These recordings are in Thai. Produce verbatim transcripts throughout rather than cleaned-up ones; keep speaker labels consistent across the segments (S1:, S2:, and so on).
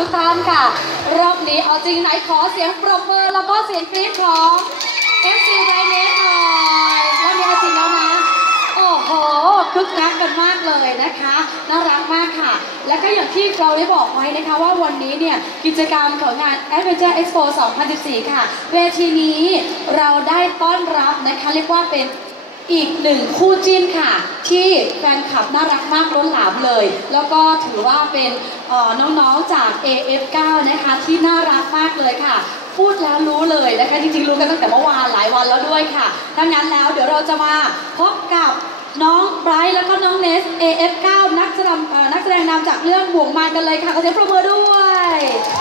S1: ท่านค่ะรอบนี้เอาจริงไหนขอเสียงปรบมือแล้วก็เสียงกรี๊ดของเอฟซีไบเนสหน่อยแล้วมีเอาจริงแล้วนะโอ้โหคึกคักกันมากเลยนะคะน่ารักมากค่ะและก็อย่างที่เราได้บอกไว้นะคะว่าวันนี้เนี่ยกิจกรรมของงาน Adventure Expo สองพันสิบสี่ ค่ะเวทีนี้เราได้ต้อนรับนะคะเรียกว่าเป็นอีกหนึ่งคู่จิ้นค่ะที่แฟนคลับน่ารักมากล้นหลามเลยแล้วก็ถือว่าเป็นน้องๆจาก เอ เอฟ เก้า นะคะที่น่ารักมากเลยค่ะพูดแล้วรู้เลยนะคะจริงๆรู้กันตั้งแต่เมื่อวานหลายวันแล้วด้วยค่ะดังนั้นแล้วเดี๋ยวเราจะมาพบกับน้องไบรท์แล้วก็น้องเนส เอ เอฟ เก้า นักแสดงนักแสดงนำจากเรื่องบ่วงมารกันเลยค่ะขอเสียงปรบมือด้วย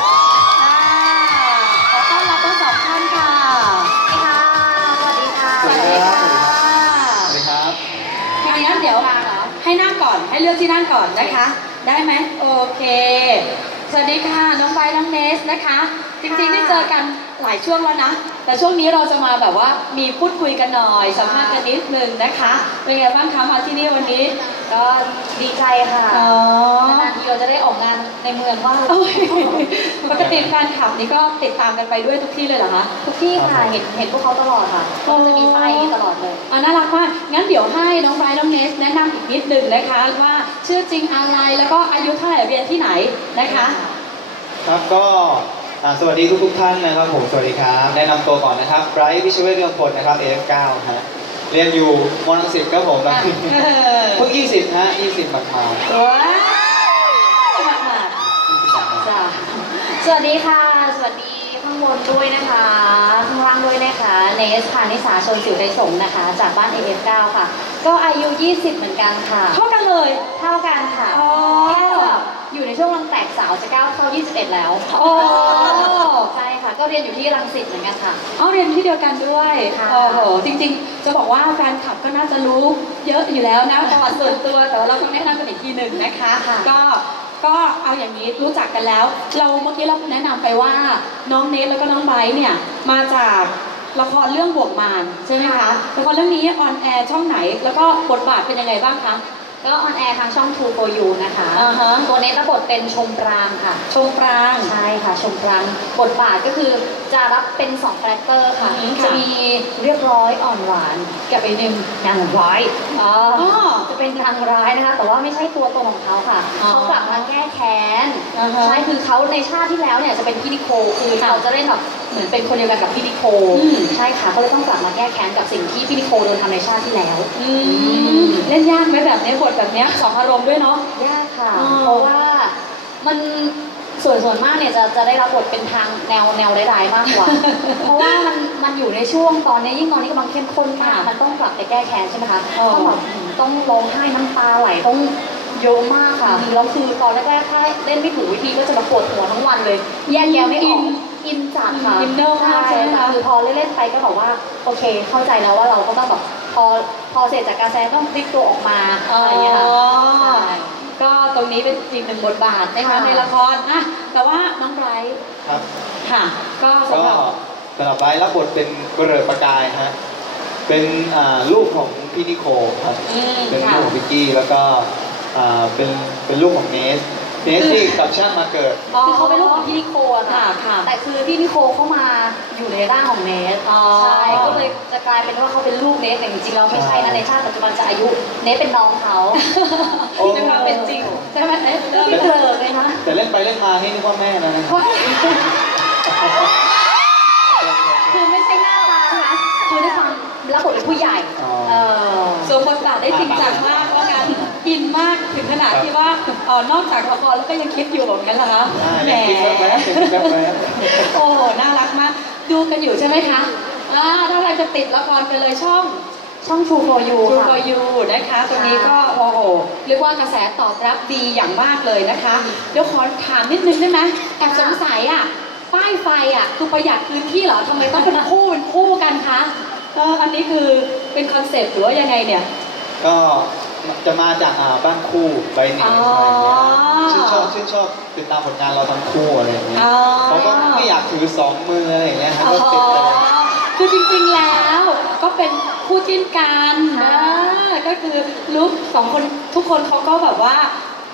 S1: ขอต้อนรับทั้งสองท่านค่ะสวัสดีค่ะสวัสดีค่ะสวัสดีครับงั้นเดี๋ยวให้นั่งก่อนให้เลือกที่นั่งก่อนนะคะได้ไหมโอเคสวัสดีค่ะน้องไบรท์น้องเนสนะคะจริงๆได้เจอกันหลายช่วงแล้วนะแต่ช่วงนี้เราจะมาแบบว่ามีพูดคุยกันหน่อยสัมภาษณ์กันนิดนึงนะคะเป็นไงบ้างคะมาที่นี่วันนี้
S2: ก็ดีใจค่ะนานๆทีเราจะได้ออกงานในเมืองว่าง
S1: ปกติแฟนคลับนี่ก็ติดตามกันไปด้วยทุกที่เลยเหรอคะ
S2: ทุกที่ค่ะเห็นเห็นพวกเขาตลอดค่ะก็จะมีป้ายตลอดเลย
S1: อ่าน่ารักมากงั้นเดี๋ยวให้น้องไบรท์น้องเนสแนะนำอีกนิดนึงนะคะว่าชื่อจริงอะไรแล้วก็อายุเท่าไหร่เรียนที่ไหนนะคะ
S3: ครับก็สวัสดีทุกทุกท่านนะครับผมสวัสดีครับแนะนำตัวก่อนนะครับไบรท์วิชเวทเรืองพลนะครับ เอ เอฟ เก้า ฮะเรียนอยู่มอลังสิตครับผมนะเพิ่งยี่สิบฮะยี่สิบบัตรมา
S1: ว้าวบัตรมา
S2: จ้าสวัสดีค่ะสวัสดีข้างบนด้วยนะคะข้างล่างด้วยนะคะเนสค่ะนิสาชนสิวไดสงนะคะจากบ้าน เอ เอฟ เก้า ค่ะก็อายุยี่สิบเหมือนกันค่ะ
S1: เท่ากันเลย
S2: เท่ากันค่ะแค่แบบอยู่ในช่วงรังแตกสาวจะก้าวเข้ายี่สิบเอ็ดแล้ว
S1: โอ้
S2: ใช่ค่ะก็เรียนอยู่ที่รังสิตเหมือนกันค่ะ
S1: อ๋อเรียนที่เดียวกันด้วยโอ้โหจริงๆจะบอกว่าแฟนคลับก็น่าจะรู้เยอะอยู่แล้วนะประวัติส่วนตัวแต่ว่าเราต้องแนะนำกันอีกทีหนึ่งนะคะก็ก็เอาอย่างนี้รู้จักกันแล้วเราเมื่อกี้เราแนะนำไปว่าน้องเนสแล้วก็น้องไบรท์เนี่ยมาจากละครเรื่องบ่วงมารใช่ไหมคะละครเรื่องนี้ออนแอร์ช่องไหนแล้วก็บทบาทเป็นยังไงบ้างคะ
S2: ก็ออนแอร์ทางช่อง ทู โฟร์ ยู นะคะตัวเนสรับบทเป็นชมปรางค่ะ
S1: ชมปราง
S2: ใช่ค่ะชมปรางบทบาทก็คือจะรับเป็นสองคาแรคเตอร์ค่ะจะมีเรียบร้อยอ่อนหวานกับอีกหนึ่งนางร้ายจะเป็นนางร้ายนะคะแต่ว่าไม่ใช่ตัวตนของเขาค่ะเขากลับมาแก้แค้นใช่คือเขาในชาติที่แล้วเนี่ยจะเป็นพี่นิโคคือเขาจะเล่นแบบเหมือนเป็นคนเดียวกันกับพี่นิโคใช่ค่ะก็เลยต้องกลับมาแก้แค้นกับสิ่งที่พี่นิโคโดนทำในชาติที่แล้ว
S1: เล่นยากไหมแบบนี้บทแบบนี้สองอารมณ์ด้วยเนาะ
S2: ยากค่ะเพราะว่ามันส่วนส่วนมากเนี่ยจะจะได้รับบทเป็นทางแนวแนวร้ายๆมากกว่าเพราะว่ามันมันอยู่ในช่วงตอนนี้ยิ่งตอนนี้กำลังเข้มข้นมากมันต้องกลับไปแก้แค้นใช่ไหมคะต้องแบบต้องร้องไห้น้ำตาไหลต้องเยอะมากค่ะแล้วคือตอนแรกๆถ้าเล่นไม่ถูกวิธีก็จะมาปวดหัวทั้งวันเลยแยกแยะไม่ออกอินจัดค่ะ
S1: อินเนอร์มากใช่ไหมคะ
S2: คือพอเล่นๆไปก็บอกว่าโอเคเข้าใจแล้วว่าเราก็ต้องแบบพอพอเสร็จจากการแสดงต้องพลิกตัวออกมาอะไรอย่างเงี้ยค่ะ
S1: ก็ตรงนี้เป็นอีกหนึ่งบทบาทนะคะในละครนะแต่ว่าน้องไบรท์
S3: ครับ
S1: ค่ะก็สำหรับ
S3: สำหรับไบรท์รับบทเป็นเกลือประกายฮะเป็นลูกของพี่นิโคครับเป็นลูกของพิกกี้แล้วก็เป็นเป็นลูกของเนสเนสที่กับช่างมาเกิด
S2: คือเขาเป็นลูกของพี่นิโคค่ะแต่คือพี่นิโคเข้ามาอยู่ในร่างของเนสใช่ก็เลยจะกลายเป็นว่าเขาเป็นลูกเนสแต่จริงๆเราไม่ใช่นะในชาติปัจจุบันจะอายุเนสเป็นน้องเขา
S1: ในความเป็นจริงใช่ไหมเนส
S2: ก็ไม่เจอเลยนะ
S3: แต่เล่นไปเล่นมาให้นึกว่าแม่นะ
S2: คือไม่ใช่หน้าตานะคะคือด้วยความรับบทเป็นผู้ใหญ่
S1: ส่วนบทบาทได้จริงจังมากแล้วกันอินมากถึงขนาดที่ว่านอกจากละครแล้วก็ยังคิดอยู่แบบนั้นเหรอคะ
S3: แหม
S1: โอ้น่ารักมากดูกันอยู่ใช่ไหมคะถ้าใครจะติดละครกันเลยช่อง
S2: ช่อง ทู โฟร์ ยู
S1: ทู โฟร์ ยู นะคะตรงนี้ก็โอ้โหเรียกว่ากระแสตอบรับดีอย่างมากเลยนะคะเดี๋ยวขอถามนิดนึงได้ไหมแอบสงสัยอ่ะป้ายไฟอ่ะคือประหยัดพื้นที่เหรอทำไมต้องเป็นคู่เป็นคู่กันคะก็อันนี้คือเป็นคอนเซ็ปต์หรือว่ายังไงเนี่ย
S3: ก็จะมาจากบ้านคู่ใบเนสอะไรอย่างเงี้ยชื่นชอบชื่นชอบติดตามผลงานเราทั้งคู่อะไรอย่างเงี้ยเขาก็ไม่อยากถือสองมืออะไรอย่างเงี้ยก็ติดไป
S1: คือจริงๆแล้วก็เป็นคู่จิ้นกันนะก็คือลุคสองคนทุกคนเขาก็แบบว่า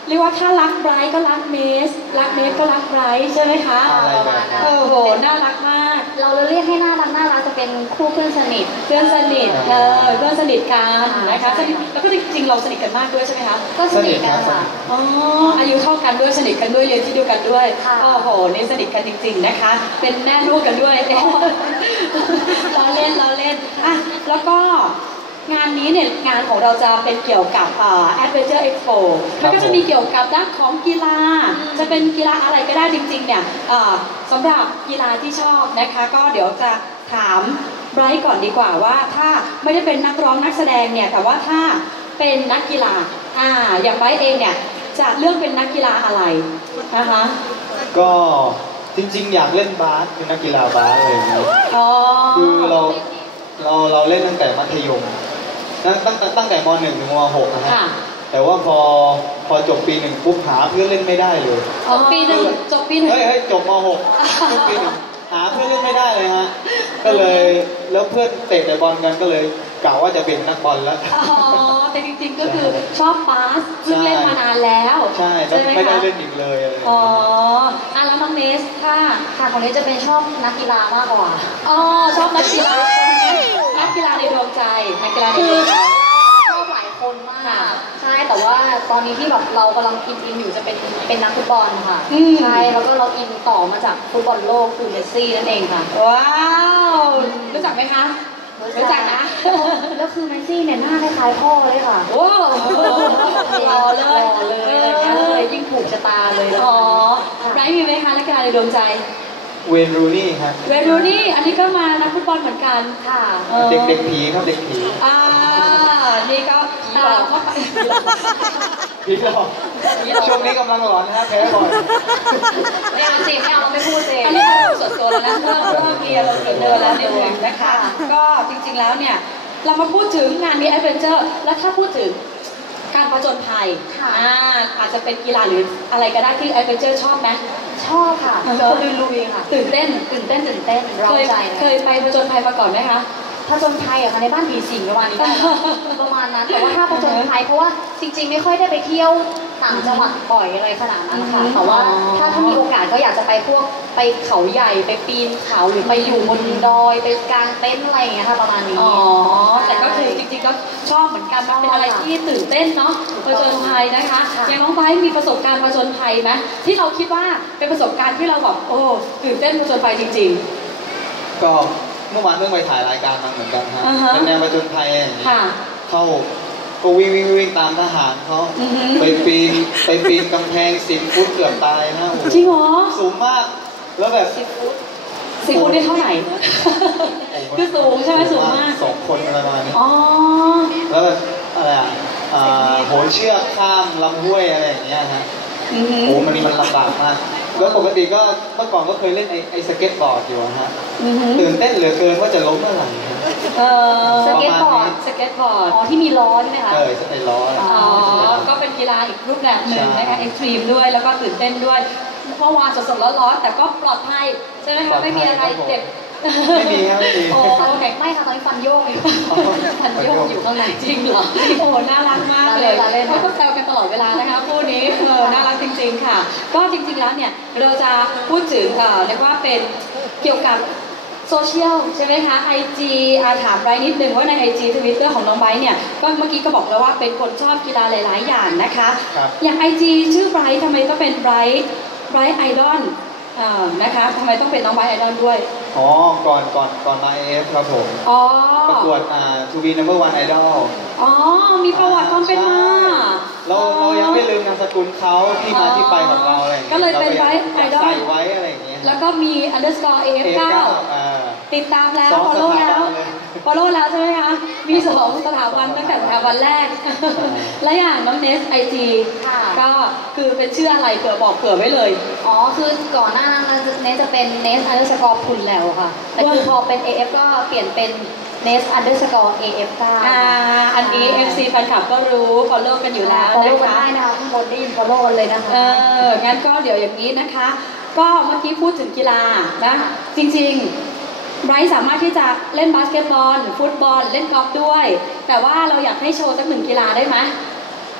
S1: เรียกว่าถ้ารักไบรท์ก็รักเนสรักเนสก็รักไบรท์ใช่ไหมคะ
S3: อะไร
S2: ประ
S3: แบ
S2: มา
S3: บ
S2: ณ
S3: นั้
S2: นั้น น
S1: โอ้โหน่ารักมาก
S2: เราเลยเรียกให้น่ารักน่ารักจะเป็นคู่เพื่อนสนิท
S1: เพื่อนสนิทเออเพื่อนสนิทกันนะคะ
S2: ใช่
S1: สนิท
S2: ค่ะ
S1: แล้วก็จริงๆเราสนิทกันมากด้วยใช่ไหมคะ
S2: ก็สนิทกันค่ะ
S1: อ๋ออายุเท่ากันด้วยสนิทกันด้วยเรียนที่เดียวกันด้วย
S2: ค่ะ
S1: โอ้โหนี่สนิทกันจริง ๆนะคะ เป็นแม่ลูกกันด้วยเราเล่นเราเล่นอ่ะแล้วก็งานนี้เนี่ยงานของเราจะเป็นเกี่ยวกับอ่า Adventure Expo มันก็จะมีเกี่ยวกับด้านของกีฬา จะเป็นกีฬาอะไรก็ได้จริงๆเนี่ยอ่าสำหรับกีฬาที่ชอบนะคะ ก็เดี๋ยวจะถามไบรท์ก่อนดีกว่าว่าถ้าไม่ได้เป็นนักร้องนักแสดงเนี่ยแต่ว่าถ้าเป็นนักกีฬาอ่าอย่างไบรท์เองเนี่ยจะเลือกเป็นนักกีฬาอะไรนะคะ
S3: ก็จริงๆ อยากเล่นบาสเป็นนักกีฬาบาสอะไรอย่างเงี้ย
S1: อ๋อ
S3: คือเราเราเราเล่นตั้งแต่มัธยมตั้งตั้งตั้งแต่มหนึ่งถึงมหกนะฮะ
S1: ค่ะ
S3: แต่ว่าพอพอจบปีหนึ่งปุ๊บหาเพื่อนเล่นไม่ได้เลย
S1: จบปีหนึ่งจบปีหนึ่ง
S3: เฮ้ยเฮ้ยจบมหกจบปีหนึ่งหาเพื่อนเล่นไม่ได้เลยฮะก็เลยแล้วเพื่อนเตะแต่บอลกันก็เลยกะว่าจะเป็นนักบอลแล้ว
S1: อ๋อแต่จริงๆก็คือชอบบาสซึ่งเล่นมานานแล้ว
S3: ใช่แล้ว
S1: ห
S3: ไม่ได้
S1: คะ
S3: เล่นอีกเลยอะไรอย่าง
S1: อ๋อ
S3: เงี้ย
S1: อ่ะแล้วน้องเนสค่ะ
S2: ค่ะคนนี้จะเป็นชอบนักกีฬามากกว่า
S1: อ๋อชอบนักกีฬานักกีฬาในดวงใจนักกีฬาใน
S2: คื
S1: ด
S2: อ
S1: วงใจ
S2: ชอบหลายคนมาก
S1: ค่ะ
S2: ใช่แต่ว่าตอนนี้ที่แบบเรากำลังอินอินอยู่จะเป็นเป็นนักฟุตบอลค่ะ
S1: อืม
S2: ใช่แล้วก็เราอินต่อมาจากฟุตบอลโลกคือเมสซี่นั่นเองค่ะ
S1: ว้าวรู้จักไหมคะรู้จักนะ
S2: แล้วคือเมสซี่เนี่ยหน้าคล้ายๆพ่อเลยค่ะ
S1: ว้าวหล่อเลย
S2: หล่อเลยอะไรอย่างเงี้ยเลยยิ่งถูกชะตาเลย
S1: อ๋อไบรท์มีไหมคะนักกีฬาในดวงใจ
S3: เวนรูนี่ครับ
S1: เวรูนี่อันนี้ก็มานักฟุตบอลเหมือนกัน
S2: ค่ะ
S1: ออ
S3: เด็กเด็กผีครับเด็กผี
S1: อ่านี่ก็ตามเข้าไป
S3: ผีหลอกช่วงนี้กำลังหลอนนะฮะแพ้บ่อย
S2: ไม่เอาสิไม่เอาไม่พูดเอง
S1: อันนี้เราส่วนตัวแล้วนะเริ่มเริ่มเรียนเราเดินแล้วนิดหนึ่งนะคะ ก็จริงๆแล้วเนี่ยเรามาพูดถึงงานนี้ Adventure แล้วถ้าพูดถึงการผจญภัยอ่าอาจจะเป็นกีฬาหรืออะไรก็ได้ที่ Adventure ชอบไหม
S2: ชอบค่ะ
S1: เออ
S2: เจอลุยๆค่ะ
S1: ตื่นเต้น
S2: ตื่นเต้นตื่นเต้นร้า
S1: เค
S2: วย ใจ
S1: เคยไปผจญภัยมาก่อนไหมคะ
S2: ผจญภัยอะค่ะในบ้านผีสิงประมาณนี้ได้ประมาณนั้นแต่ว่าถ้าผจญภัยเพราะว่าจริงๆ ไม่ค่อยได้ไปเที่ยวต่างจังหวัดบ่อยอะไรขนาดนั้นค่ะ
S1: อืม
S2: แต่ว่า
S1: อ๋อ
S2: ถ้าถ้ามีโอกาสก็อยากจะไปพวกไปเขาใหญ่ไปปีนเขาหรือไปอยู่บนดอยไปกางเต็นท์อะไรอย่างเงี้ยค่ะประมาณนี้
S1: อ๋อแต่ก็คือจริงๆก็ชอบเหมือนกันมันเป็นอะไรที่ตื่นเต้นเนาะผจญภัยนะคะ
S2: ค่ะ
S1: อย่างน้องไบร์ทมีประสบการณ์ผจญภัยไหมที่เราคิดว่าเป็นประสบการณ์ที่เราแบบโอ้ตื่นเต้นผจญภัยจริง
S3: ก็เมื่อวานเพิ่งไปถ่ายรายการมาเหมือนกันฮะ
S1: อ่าฮะ
S3: เป็นแนวผจญภัยอย่างนี้
S1: ๆ ค่ะ
S3: เข้าก็วิ่งวิ่งวิ่งตามทหารเขา
S1: อือฮึ
S3: ไปปีนไปปีนกำแพงสิบฟุตเกือบตายนะโอ้โห
S1: จริงเหรอ
S3: สูงมาก แล้วแบบ
S2: สิบฟุต
S1: สิบฟุตได้เท่าไหร่ คือสูงใช่ไหมสูงมาก
S3: สองคนอะไรประมาณนี้
S1: อ๋อ
S3: แล้วแบบอะไรอ่ะอ่าโหนเชือกข้ามลำห้วยอะไรอย่างเงี้ยฮะ
S1: อือฮึ
S3: โอ้มันมันลำบากมากแล้วปกติก็เมื่อก่อนก็เคยเล่นไอ้ไอ้สเก็ตบอร์ดอยู่อะฮะ
S1: อือฮึ
S3: ตื่นเต้นเหลือเกินว่าจะล้มเมื่อไหร่ฮะ
S1: เออ
S2: สเก็ตบอร์ด
S1: สเก็ตบอร์ด
S2: อ๋อที่มีล้อใช่ไหมคะ
S3: เออสเตล้อ
S1: อ๋อ ก็เป็นกีฬาอีกรูปแบบหนึ่งนะคะ
S3: ใช่
S1: เอ็กซ์ตรีมด้วย แล้วก็ตื่นเต้นด้วยเมื่อวานสดๆร้อนๆแต่ก็ปลอดภัยใช่ไหม
S3: ปลอ
S1: คะ
S3: ดภัย
S1: ไม่มีอะไร
S3: ครับผม
S1: เจ็บ
S3: ไม่มีครับไม่มี
S1: โอ้แข็ง
S2: ไม่ค่ะตอนนี้ฟันโยกอยู่
S1: พันโยกอยู่ข้างในจริงเหรอ โอ้น่ารักมากเลย
S2: เราเล่นเราเล่น
S1: เขาก็แซวกันตลอดเวลานะคะคู่นี้เออน่ารักจริง ๆ ค่ะ ก็จริงๆแล้วเนี่ยเราจะพูดถึงเอ่อเรียกว่าเป็นเกี่ยวกับโซเชียลใช่ไหมคะไอจีอาถามไบรท์นิดนึงว่าในไอจีทวิตเตอร์ของน้องไบรท์เนี่ยก็เมื่อกี้ก็บอกแล้วว่าเป็นคนชอบกีฬาหลาย ๆ อย่างนะคะ
S3: ครับ
S1: อย่างไอจีชื่อไบรท์ทำไมต้องเป็นไบรท์ไบรท์ไอดอลนะคะทำไมต้องเป็นน้องไบรท์ไอดอลด้วย
S3: อ๋อ ก่อนก่อนก่อนมาเอฟครับผม
S1: อ๋อ
S3: ประกวดอ่า To be number one idol
S1: อ๋อ มีประวัติความเป็นมา
S3: ใช่เราเรายังไม่ลืมนามสกุลเขาที่มาที่ไปของเราอะไรอย่างเงี้ย
S1: ก็เลยเป็น
S3: รา
S1: Bright
S3: อยาก
S1: Idol
S3: ใส่ไว้อะไรอย่างเงี้ย
S1: แล้วก็มี underscore เอ เอฟ
S3: เอฟ
S1: เก้า
S3: เก้าอ่า
S1: ติดตามแล้ว
S3: สอง
S1: follow
S3: สถาบัน
S1: แล้ว
S3: เลย
S1: follow แล้วใช่ไหมคะ มีสองสถาบันตั้งแต่สถาบันแรก และอย่างน้องเนสไอจี
S2: ค่ะ
S1: ก็คือเป็นชื่ออะไรเผื่อบอกเผื่อไว้เลย
S2: อ๋อ คือก่อนหน้านั้นเนสจะเป็นเนสอันเดอร์สกอร์พุนแล้วค่ะ แต่คือพอเป็น เอ เอฟ ก็เปลี่ยนเป็นเนสอันเดอร์สกอร์ เอ เอฟ เก้า
S1: อ่า อันนี้ เอฟ ซี แฟนคลับก็รู้ follow กันอยู่แล้ว
S2: ฟอลโล่
S1: นะ
S2: กัน
S1: คะ
S2: ได้นะคะข้างบนได้ยินฟอลโล่กันเลยนะคะ
S1: เออ งั้นก็เดี๋ยวอย่างนี้นะคะ ก็เมื่อกี้พูดถึงกีฬานะ จริงๆไบรท์สามารถที่จะเล่นบาสเกตบอล ฟุตบอล เล่นกอล์ฟด้วย แต่ว่าเราอยากให้โชว์สักหนึ่งกีฬาได้ไหม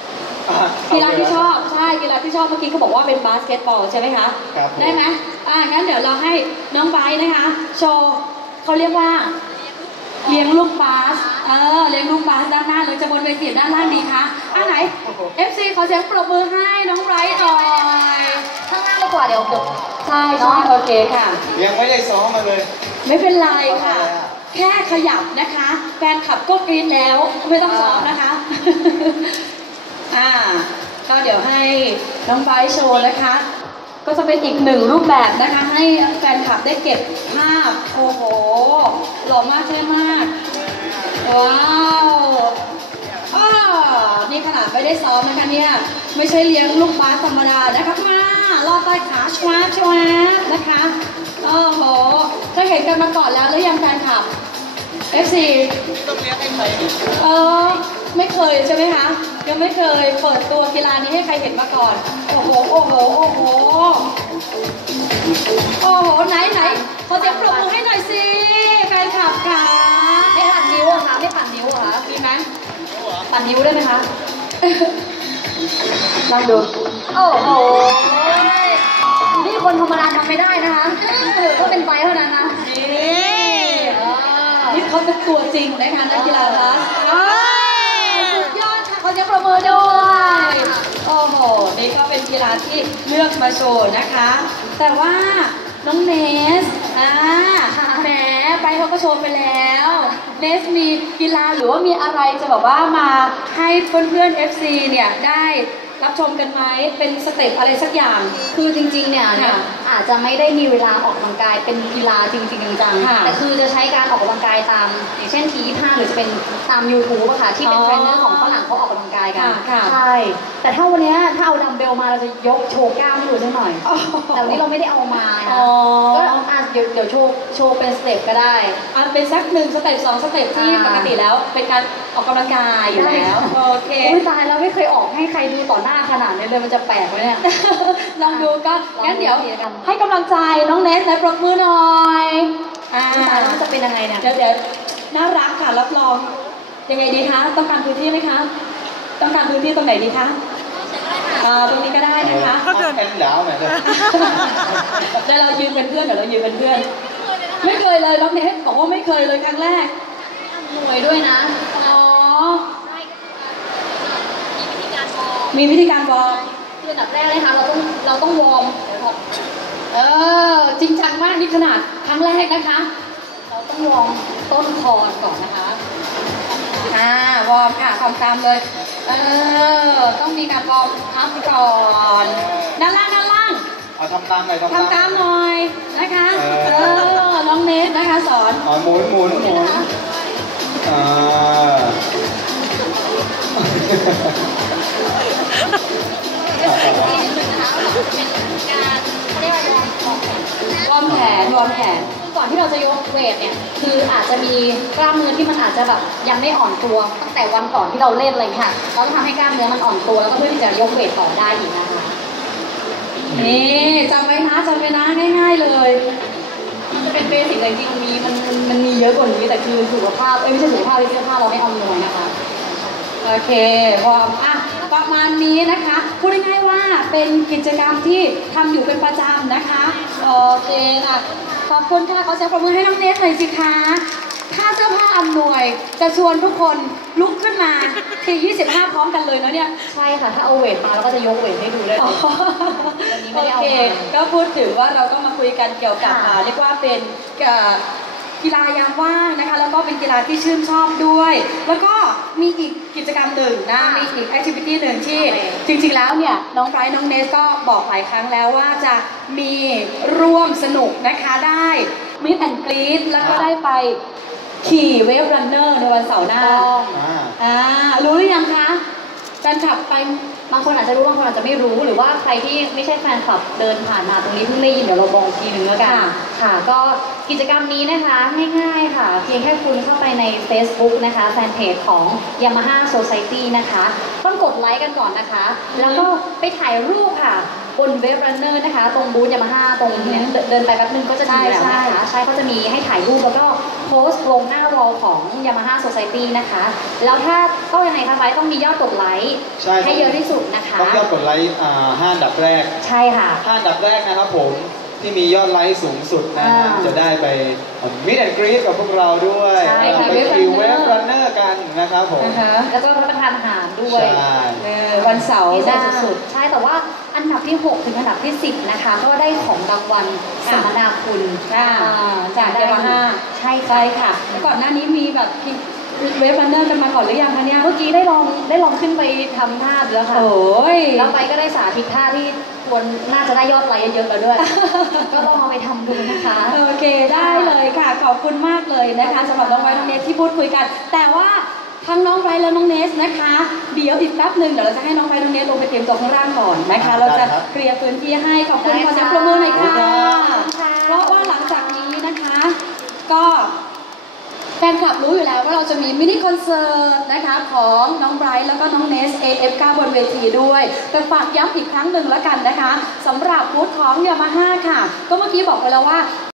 S1: กีฬาที่ชอบใช่กีฬาที่ชอบเมื่อกี้เขาบอกว่าเป็นบาสเกตบอลใช่ไหมคะ
S3: ครับผม
S1: ได้ไหมอ่างั้นเดี๋ยวเราให้น้องไบร์ทนะคะ โชว์เขาเรียกว่าเลี้ยงลูกบาสเออเลี้ยงลูกบาสด้านหน้าหรือจะบนเวทีด้านล่างดีคะอ่าไหน เอฟ ซี ขอเสียงปรบมือให้น้องไบร์ทหน่อย
S2: ข้างล่างดีกว่าเดี๋ยวเดี๋ยว
S1: ใช่ใช่โอเคค่ะ
S3: ยังไม่ได้ซ้อมมาเลย
S1: ไม่เป็นไรค่ะ แค่ขยับนะคะ แฟนขับก็กรี๊ดแล้ว ไม่ต้องซ้อมนะคะ อ่า ก็เดี๋ยวให้น้องไบร์ทโชว์นะคะ ก็จะเป็นอีกหนึ่งรูปแบบนะคะ ให้แฟนคลับได้เก็บภาพ โอ้โห หล่อมากเท่มาก ว้าวอ้านี่ขนาดไม่ได้ซ้อมนะคะเนี่ย ไม่ใช่เลี้ยงลูกบาสธรรมดานะคะมาลอดใต้ขาชวาบชวาบนะคะ โอ้โหเคยเห็นกันมาก่อนแล้วหรือยังแฟนคลับ เอฟ ซี
S3: ต้องเลี้ยงให้ใคร
S1: เออไม่เคยใช่ไหมคะ ยังไม่เคยเปิดตัวกีฬานี้ให้ใครเห็นมาก่อน โอ้โห โอ้โห โอ้โห โอ้โห ไหนไหนขอเสียงปรบมือให้หน่อยสิแฟนคลับค่ะ
S2: ไม่ผ่านนิ้วอะคะไม่ผ่านนิ้วอะคะ
S1: มีไหม
S2: ผ่านนิ้วได้ไหมคะ
S1: ลองดู
S2: โอ้โหนี่คนธรรมดาทำไม่ได้นะคะก็เป็นไฟเท่านั้นนะ
S1: นี่นี่เขาเป็นตัวจริงนะคะนักกีฬาคะสุดยอดค่ะขอเสียงปรบมือด้วยโอ้โห นี่ก็เป็นกีฬาที่เลือกมาโชว์นะคะ แต่ว่าน้องเนสอ่าแหมไปเขาก็โชว์ไปแล้ว เนสมีกีฬาหรือว่ามีอะไรจะแบบว่ามาให้เพื่อนๆ เอฟ ซี เนี่ยได้รับชมกันไหมเป็นสเต็ปอะไรสักอย่าง
S2: คือจริงๆเนี่ย
S1: ค่ะ
S2: อาจจะไม่ได้มีเวลาออกกำลังกายเป็นกีฬาจริงๆจัง
S1: ค่ะ
S2: ๆแต่คือจะใช้การออกกำลังกายตามอย่างเช่นทียี่ห้าหรือจะเป็นตาม ยูทูบ อะค่ะที่เป็น
S1: อ๋อ
S2: เทรนเนอร์ของฝรั่งเขาออกกำลังกายกัน
S1: ค่ะค่ะ
S2: ใช่แต่ถ้าวันเนี้ยถ้าเอาดัมเบลมาเราจะยกโชว์กล้ามให้ดูสักหน่อย
S1: อ๋อ
S2: แต่วันนี้เราไม่ได้เอามานะ
S1: อ๋อ
S2: ก็อ่ะเดี๋ยวเดี๋ยวโชว์โชว์เป็นสเต็ปก็ได้
S1: อ่ะเป็นสักหนึ่งสเต็ปสองสเต็ปที่
S2: อ่า
S1: ปกติแล้วเป็นการออกกำลังกายอยู่แล้ว โอเค
S2: อุ้ยตายเราไม่เคยออกให้ใครดูต่อหน้าขนาดนี้เลยมันจะแปลกไหมเนี่ย
S1: ลองดูก็
S2: ลอง
S1: งั้นเดี๋ยว
S2: ดูกัน
S1: ให้กำลังใจน้องเนสและปรบมือหน่อยอ่า
S2: อุ้ยตายแล้วมันจะเป็นยังไงเนี่ย
S1: เดี๋ยวเดี๋ยวน่ารักค่ะรับรองยังไงดีคะต้องการพื้นที่ไหมคะต้องการพื้นที่ตรงไหนดีคะอ่าตรงนี้ก็ได้นะคะ
S3: ก็เดินแอนดาวเนี่ย
S1: เดี๋ยวเรายืนเป็นเพื่อนเดี๋ยวเรายืนเป็นเพื่อน ไม่เคยเลยน้องเนสบอกว่าไม่เคยเลยครั้งแรก
S2: หน่วยด้วยนะ
S1: อ๋อ
S2: มีวิธีการวอร์ม
S1: มีวิธีการวอร์ม
S2: คืออันดับแรกเลยค่ะเราต้องเราต้องวอร์มเดี๋ยวก่อน
S1: เออจริงจังมากนี่ขนาดครั้งแรกนะคะ
S2: เราต้องวอร์มต้นคอก่อนนะคะ
S1: อ่าวอร์มค่ะทำตามเลย เออต้องมีการวอร์มอัพก่อนด้านล่างด้านล่าง
S3: เอาทำตามหน่อย
S1: ทำตามหน่อยนะคะ
S3: เอ
S1: เอ
S3: อ
S1: อน้องเนสนะคะสอน
S3: อ๋อหมุนหมุนหมุนอ่า
S1: วอร์มแขนวอร์มแขน
S2: ก่อนที่เราจะยกเวทเนี่ยคืออาจจะมีกล้ามเนื้อที่มันอาจจะแบบยังไม่อ่อนตัวตั้งแต่วันก่อนที่เราเล่นอะไรอย่างเลยค่ะ เราต้องทำให้กล้ามเนื้อมันอ่อนตัวแล้วก็เพื่อที่จะยกเวทต่อได้อีกนะคะ
S1: นี่จำไว้นะจำไว้นะง่ายๆเลย
S2: มันจะเป็นเบสิกแต่จริงๆมีมันมันมีเยอะกว่านี้แต่คือสุขภาพเอ้ยไม่ใช่สุขภาพที่เสื้อผ้าเราไม่อำนวยนะคะ
S1: โอเควอร์มอ่ะประมาณนี้นะคะพูดง่ายๆว่าเป็นกิจกรรมที่ทำอยู่เป็นประจำนะคะโอเคค่ะขอบคุณค่ะขอเสียงปรบมือให้น้องเนสหน่อยสิคะถ้าเสื้อผ้าอำนวยจะชวนทุกคนลุกขึ้นมาทียี่สิบห้าพร้อมกันเลยเนาะเนี่ย
S2: ใช่ค่ะถ้าเอาเวทมาเราก็จะยกเวทให้ดูได้
S1: อ๋อ
S2: วันนี้ไม่
S1: โอ
S2: ได้เอา
S1: เค
S2: มา
S1: ก็พูดถึงว่าเราก็มาคุยกันเกี่ยวกับ
S2: ค่ะ
S1: อ่าเรียกว่าเป็นเอ่อกีฬายามว่างนะคะ แล้วก็เป็นกีฬาที่ชื่นชอบด้วย แล้วก็มีอีกกิจกรรมหนึ่งนะ มีอีกแอคทิวิตี้หนึ่งที่จริงๆแล้วเนี่ยน้องไบรท์น้องเนสก็บอกหลายครั้งแล้วว่าจะมีร่วมสนุกนะคะได้มิดแอนกรีดแล้วก็ได้ไปขี่เวฟรันเนอร์ในวันเสาร์หน้า
S3: อ่า
S1: อ่ารู้หรือยังคะแฟนคลับไป
S2: บางคนอาจจะรู้บางคนอาจจะไม่รู้หรือว่าใครที่ไม่ใช่แฟนคลับเดินผ่านมาตรงนี้เพิ่งได้ยินเดี๋ยวเราบอกทีหนึ่งแล้วกัน
S1: ค่ะ
S2: ค่ะ ก็กิจกรรมนี้นะคะง่ายๆค่ะ เพียงแค่คุณเข้าไปใน Facebook นะคะแฟนเพจของ Yamaha Society นะคะต้องกดไลค์กันก่อนนะคะ แล้วก็ไปถ่ายรูปค่ะบนเว็บรันเนอร์นะคะ ตรงบูธ Yamaha ตรงเนี้ยเดินไปแป๊บนึงก็จะมีแล้วนะคะใช่เขาจะมีให้ถ่ายรูปแล้วก็โพสต์ลงหน้าวอลของ Yamaha Society นะคะ แล้วถ้าต้องยังไงคะไบร์ทต้องมียอดกดไลค์
S3: ใช่
S2: ให้เยอะที่สุดนะคะ
S3: ต้องยอดกดไลค์อ่าห้าอันดับแรก
S2: ใช่ค่ะ
S3: ห้าอันดับแรกนะครับผมที่มียอดไลค์สูงสุดนะฮะ
S2: อ่า
S3: จะได้ไปมิดแอนด์กรีดกับพวกเราด้วย
S2: ใช่ค่ะ
S3: ไปคิวเวฟรันเนอร์กันนะครับผม
S1: นะคะ
S2: แล้วก็รับประทานอาหารด้วย
S3: ใช่
S1: เออวันเสาร์
S2: พิเศษ
S1: หน้า
S2: สุดๆใช่แต่ว่าอันดับที่หกถึงอันดับที่สิบนะคะก็ได้ของรางวัลสัมมนาคุณ
S1: ค่ะ
S2: อ่
S1: จาก
S2: ได้
S1: Yamaha
S2: ใช่ค่ะ
S1: ใช่ค่ะก่อนหน้านี้มีแบบเวฟรันเนอร์กันมาก่อนหรือยังคะเนี่ย
S2: เมื่อกี้ได้ลองได้ลองขึ้นไปทำท่าดูแล้วค่ะ
S1: โอ้ย
S2: แล้วไปก็ได้สาธิตท่าที่ควรน่าจะได้ยอดไลค์เยอะๆแล้วด้วย ก็ลองเอาไปทำดูนะคะ
S1: โอเคได้เลยค่ะ ขอบคุณมากเลยนะคะสำหรับน้องไบร์ทน้องเนสที่พูดคุยกัน แต่ว่าทั้งน้องไบร์ทและน้องเนสนะคะ เดี๋ยวอีกแป๊บหนึ่งเดี๋ยวเราจะให้น้องไบร์ทน้องเนสลงไปเตรียมตัวข้างล่างก่อนนะคะ เราจะเคลียร์พื้นที่ให้ขอบคุณ
S2: ได้
S1: ขอ
S2: ค่ะ
S1: เสียงปรบมือหน่อยค่ะ
S2: ขอบคุณค่ะ
S1: เพราะว่าหลังจากนี้นะคะ ก็แฟนคลับรู้อยู่แล้วว่าเราจะมีมินิคอนเสิร์ตนะคะของน้องไบรท์แล้วก็น้องเนส เอ เอฟ เก้า บนเวทีด้วยแต่ฝากย้ำอีกครั้งหนึ่งแล้วกันนะคะสำหรับบูธของ Yamaha ค่ะ ก็เมื่อกี้บอกไปแล้วว่า